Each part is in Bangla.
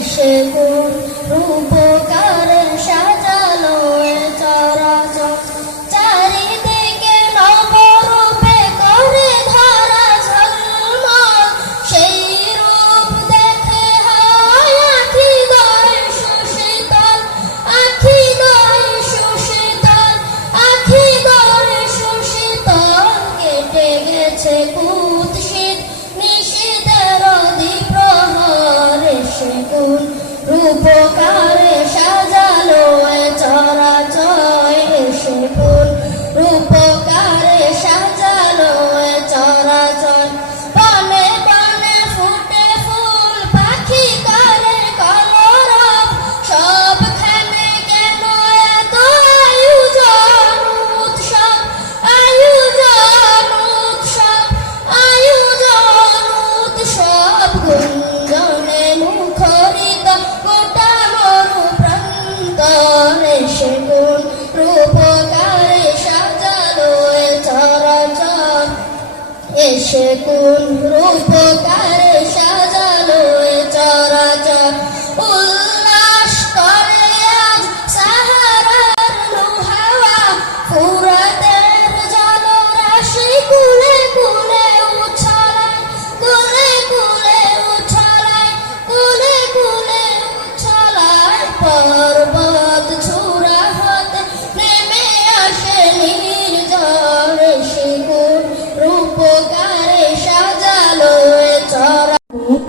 এসে কোন রূপকারে সাজালো এ চরাচর, চারিদিকে নবরূপে করে ধরা ঝলমল, সেই রূপ দেখে হয় আখি দয় সুশীতল, আখি দয় সুশীতল, আখি দয় সুশীতল। কেটে গেছে কুৎসিত নিশীথের দ্বিপ্রহর, এসে কোন রূপকারে সাজালো এ চরাচর, এসে কোন রূপকারে সাজালো এ চরাচর। বনে বনে ফুটে ফুল, পাখি করে কলরব, সবখানে কেন এত আয়োজন উৎসব, আয়োজন উৎসব, আয়োজন উৎসব। গুঞ্জনে মুখরিত গোটা মরু প্রান্তর, এসে কোন রূপকারে সাজালো এ চরাচর, এসে কোন রূপকারে সাজালো এ চরাচর। উল্লাস করে আজ সাহারার লুহাওয়া, ফুরাতের জলরাশি কুলে কুলে উছলায়, কুলে কুলে উছলায়, কুলে কুলে উছলায়। পর্বত চূড়া হতে নেমে আসে নির্ঝর, এসে কোন রূপকারে সাজালো এ চরাচর।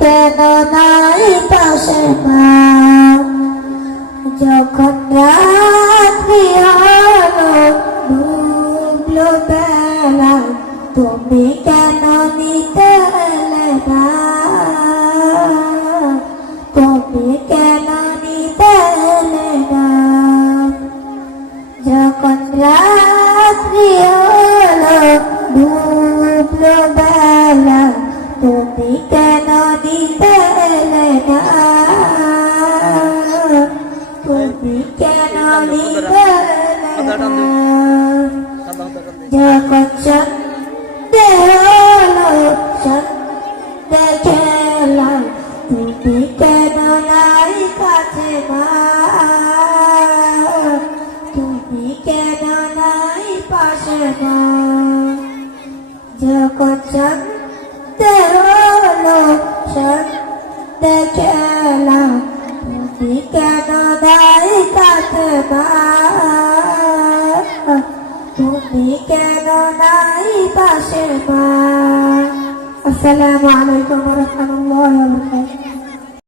কেন নাই পাশে মা, যখন রাত্রি হলো ডুবলো বেলা, তুমি কেন নিতে এলে না, তুমি কেন নিতে এলে না। যখন রাত্রি হলো ডুবলো বেলা, তুমি কেন নিতে এলে না, তুমি কেন নিতে এলে না। যখন সন্ধে হলো সন্ধে খেলা, তুমি কেন নাই কাছে মা, তুমি কেন নাই পাশে মা। যখন সন্ধে হলো সন্ধে খেলা, তুমি কেন নাই কাছে মা, তুমি কেন নাই পাশে মা। আসসালামু আলাইকুম ওয়া রাহমাতুল্লাহি ওয়া বারাকাতুহু।